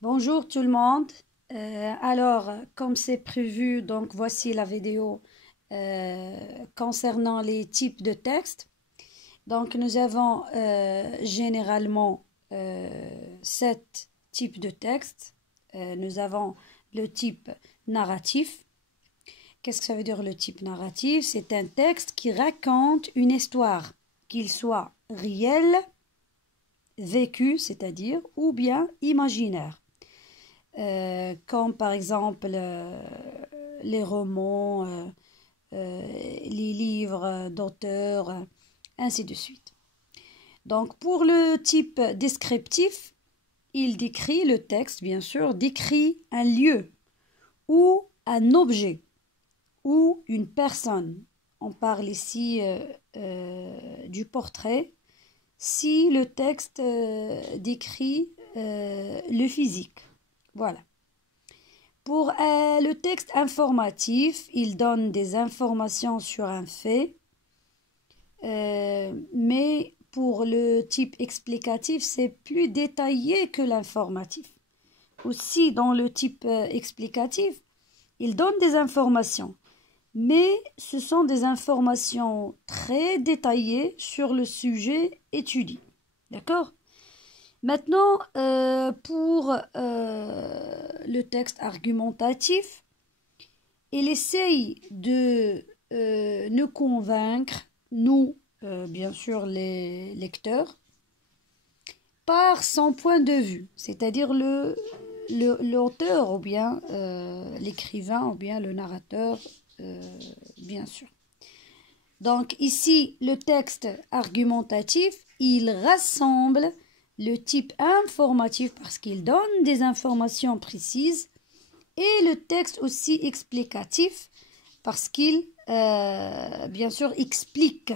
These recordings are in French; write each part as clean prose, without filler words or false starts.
Bonjour tout le monde. Alors, comme c'est prévu, donc voici la vidéo concernant les types de textes. Donc, nous avons généralement sept types de textes. Nous avons le type narratif. Qu'est-ce que ça veut dire le type narratif? C'est un texte qui raconte une histoire, qu'il soit réel, vécu, c'est-à-dire, ou bien imaginaire. Comme par exemple les romans, les livres d'auteurs, ainsi de suite. Donc pour le type descriptif, il décrit le texte, bien sûr, décrit un lieu ou un objet ou une personne. On parle ici du portrait. Si le texte décrit le physique. Voilà. Pour le texte informatif, il donne des informations sur un fait, mais pour le type explicatif, c'est plus détaillé que l'informatif. Aussi, dans le type explicatif, il donne des informations, mais ce sont des informations très détaillées sur le sujet étudié. D'accord? Maintenant, pour le texte argumentatif, il essaye de nous convaincre, nous, bien sûr les lecteurs, par son point de vue, c'est-à-dire l'auteur ou bien l'écrivain ou bien le narrateur, bien sûr. Donc ici, le texte argumentatif, il rassemble le type informatif parce qu'il donne des informations précises et le texte aussi explicatif parce qu'il, bien sûr, explique.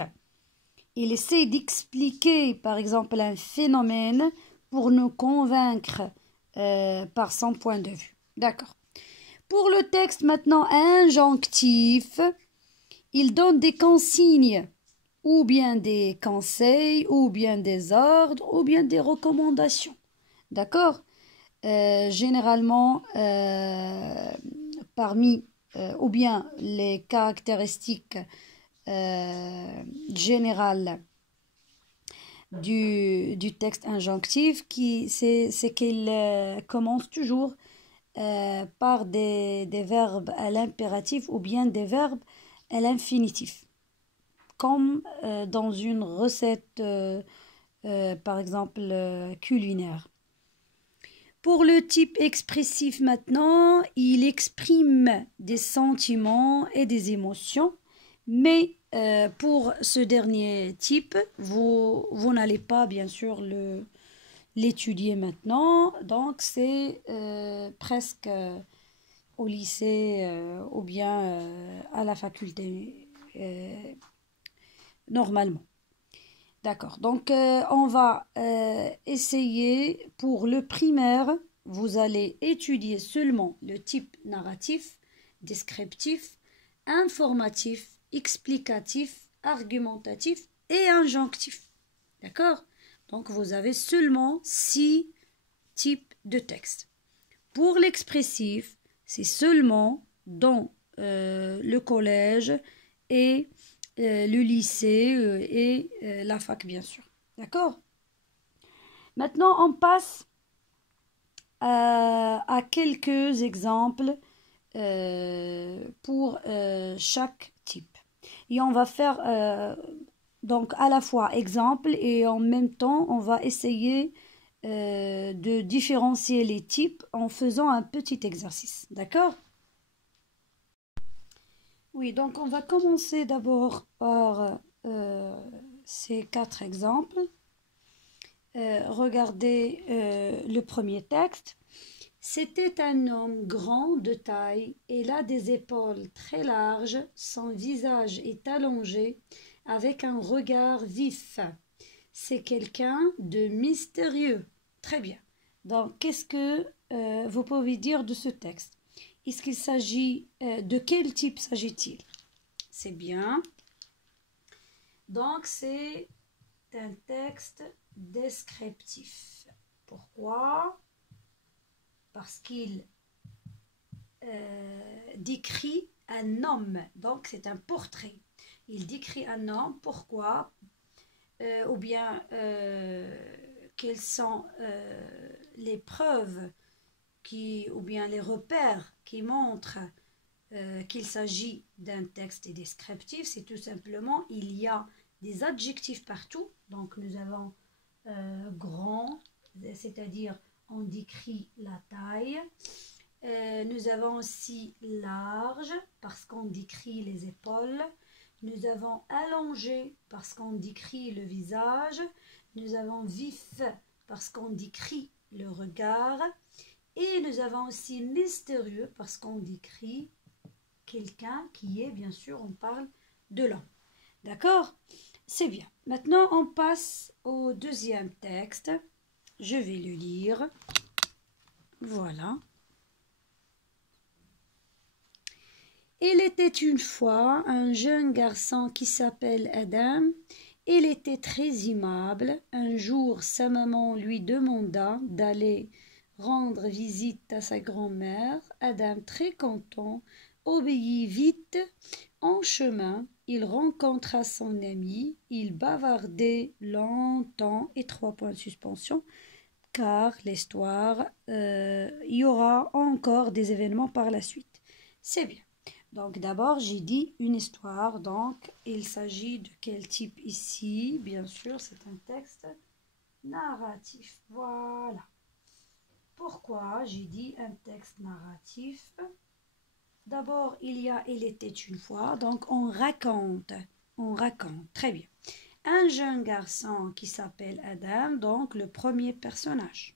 Il essaie d'expliquer, par exemple, un phénomène pour nous convaincre par son point de vue. D'accord. Pour le texte maintenant injonctif, il donne des consignes, ou bien des conseils, ou bien des ordres, ou bien des recommandations. D'accord? Généralement, parmi, ou bien les caractéristiques générales du texte injonctif, c'est qu'il commence toujours par des verbes à l'impératif ou bien des verbes à l'infinitif, comme dans une recette, par exemple, culinaire. Pour le type expressif maintenant, il exprime des sentiments et des émotions, mais pour ce dernier type, vous n'allez pas bien sûr l'étudier maintenant, donc c'est presque au lycée ou bien à la faculté normalement. D'accord. Donc, on va essayer pour le primaire. Vous allez étudier seulement le type narratif, descriptif, informatif, explicatif, argumentatif et injonctif. D'accord? Donc, vous avez seulement 6 types de textes. Pour l'expressif, c'est seulement dans le collège et le lycée et la fac, bien sûr. D'accord? Maintenant, on passe à quelques exemples pour chaque type. Et on va faire donc à la fois exemple et en même temps, on va essayer de différencier les types en faisant un petit exercice. D'accord? Oui, donc on va commencer d'abord par ces 4 exemples. Regardez le premier texte. C'était un homme grand de taille, et a des épaules très larges, son visage est allongé, avec un regard vif. C'est quelqu'un de mystérieux. Très bien. Donc, qu'est-ce que vous pouvez dire de ce texte? Est-ce qu'il s'agit de quel type s'agit-il? C'est bien. Donc, c'est un texte descriptif. Pourquoi? parce qu'il décrit un homme, donc c'est un portrait. Il décrit un homme, pourquoi? Ou bien quelles sont les preuves ou bien les repères qui montrent qu'il s'agit d'un texte descriptif. C'est tout simplement, il y a des adjectifs partout. Donc nous avons grand, c'est-à-dire on décrit la taille. Nous avons aussi large parce qu'on décrit les épaules. Nous avons allongé parce qu'on décrit le visage. Nous avons vif parce qu'on décrit le regard. Et nous avons aussi mystérieux parce qu'on décrit quelqu'un qui est, bien sûr, on parle de l'homme. D'accord? C'est bien. Maintenant, on passe au deuxième texte. Je vais le lire. Voilà. Il était une fois un jeune garçon qui s'appelle Adam. Il était très aimable. Un jour, sa maman lui demanda d'aller rendre visite à sa grand-mère. Adam, très content, obéit vite. En chemin, il rencontra son ami. Ils bavardaient longtemps et 3 points de suspension, car l'histoire, il y aura encore des événements par la suite. C'est bien. Donc d'abord, j'ai dit une histoire. Donc, il s'agit de quel type ici? Bien sûr, c'est un texte narratif. Voilà. Pourquoi j'ai dit un texte narratif? D'abord, il était une fois. Donc, on raconte. On raconte. Très bien. Un jeune garçon qui s'appelle Adam, donc le premier personnage.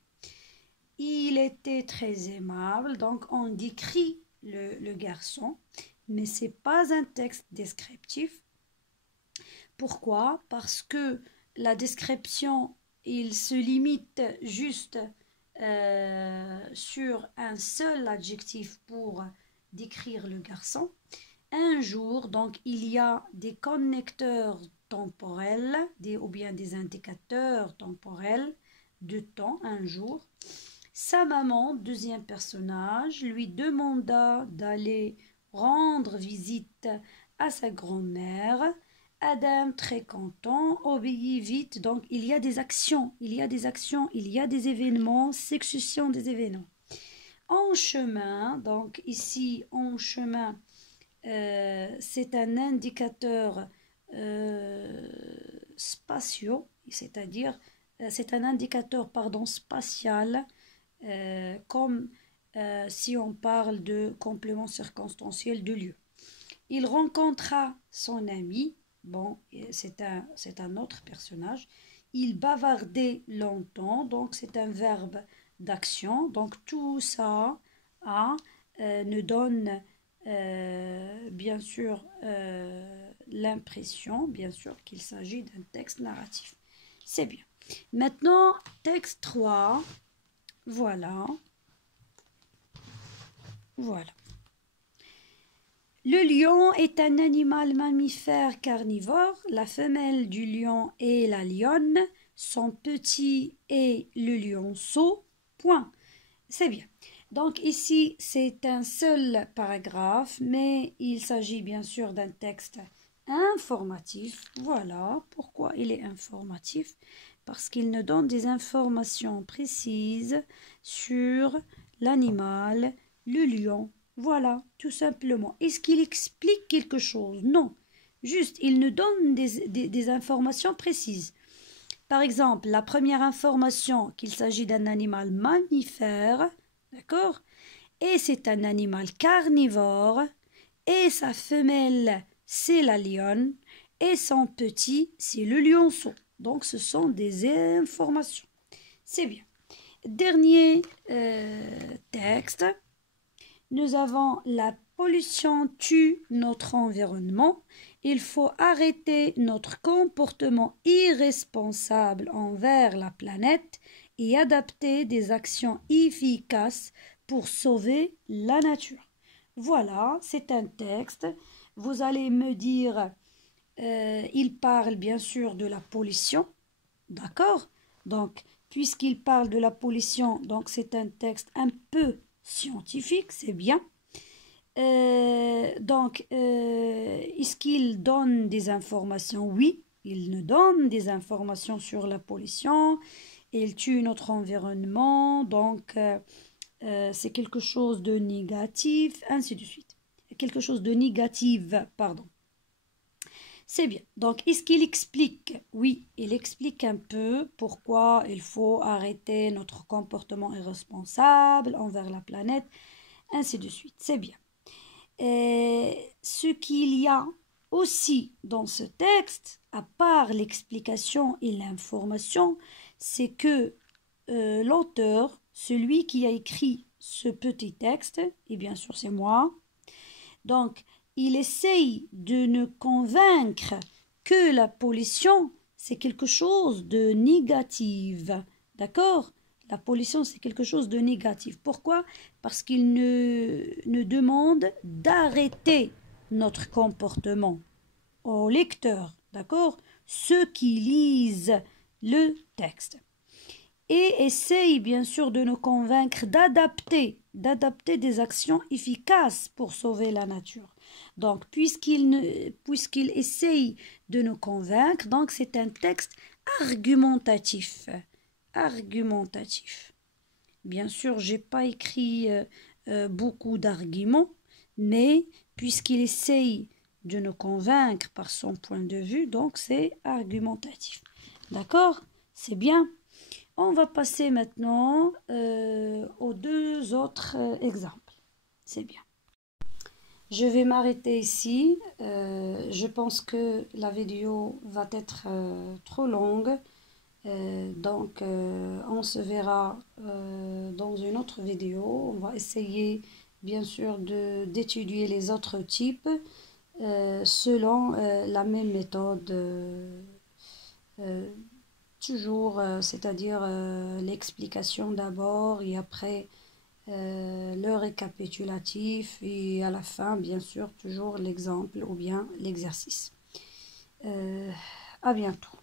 Il était très aimable. Donc, on décrit le garçon, mais ce n'est pas un texte descriptif. Pourquoi? Parce que la description, il se limite juste sur un seul adjectif pour décrire le garçon. Un jour, donc il y a des connecteurs temporels, ou bien des indicateurs temporels de temps, un jour. Sa maman, deuxième personnage, lui demanda d'aller rendre visite à sa grand-mère. Adam, très content, obéit vite. Donc, il y a des actions, il y a des événements, succession des événements. En chemin, donc ici, en chemin, c'est un indicateur spatial, c'est-à-dire, c'est un indicateur, spatial, comme si on parle de complément circonstanciel de lieu. Il rencontra son ami, bon, c'est un autre personnage. Il bavardait longtemps, donc c'est un verbe d'action. Donc tout ça nous donne bien sûr l'impression, bien sûr, qu'il s'agit d'un texte narratif. C'est bien. Maintenant, texte 3. Voilà. Voilà. Le lion est un animal mammifère carnivore. La femelle du lion est la lionne. Son petit est le lionceau. Point. C'est bien. Donc ici, c'est un seul paragraphe, mais il s'agit bien sûr d'un texte informatif. Voilà pourquoi il est informatif. Parce qu'il nous donne des informations précises sur l'animal, le lion. Voilà, tout simplement. Est-ce qu'il explique quelque chose? Non. Juste, il nous donne des informations précises. Par exemple, la première information qu'il s'agit d'un animal mammifère, d'accord? Et c'est un animal carnivore, et sa femelle, c'est la lionne, et son petit, c'est le lionceau. Donc, ce sont des informations. C'est bien. Dernier texte. Nous avons la pollution tue notre environnement. Il faut arrêter notre comportement irresponsable envers la planète et adapter des actions efficaces pour sauver la nature. Voilà, c'est un texte. Vous allez me dire, il parle bien sûr de la pollution. D'accord? Donc, puisqu'il parle de la pollution, donc c'est un texte un peu scientifique, c'est bien. Est-ce qu'il donne des informations? Oui, il nous donne des informations sur la pollution. Il tue notre environnement, c'est quelque chose de négatif, ainsi de suite. Quelque chose de négatif, pardon. C'est bien. Donc, est-ce qu'il explique? Oui, il explique un peu pourquoi il faut arrêter notre comportement irresponsable envers la planète, ainsi de suite. C'est bien. Ce qu'il y a aussi dans ce texte, à part l'explication et l'information, c'est que l'auteur, celui qui a écrit ce petit texte, et bien sûr c'est moi, donc il essaye de nous convaincre que la pollution, c'est quelque chose de négatif. D'accord? La pollution, c'est quelque chose de négatif. Pourquoi? Parce qu'il nous demande d'arrêter notre comportement aux lecteurs, d'accord? Ceux qui lisent le texte. Et essaye bien sûr de nous convaincre d'adapter des actions efficaces pour sauver la nature. Donc, puisqu'il essaye de nous convaincre, donc c'est un texte argumentatif. Argumentatif. Bien sûr, j'ai pas écrit beaucoup d'arguments, mais puisqu'il essaye de nous convaincre par son point de vue, donc c'est argumentatif. D'accord? C'est bien. On va passer maintenant aux deux autres exemples. C'est bien. Je vais m'arrêter ici. Je pense que la vidéo va être trop longue. On se verra dans une autre vidéo. On va essayer, bien sûr, d'étudier les autres types selon la même méthode. Toujours, c'est-à-dire l'explication d'abord et après le récapitulatif et à la fin, bien sûr, toujours l'exemple ou bien l'exercice. À bientôt.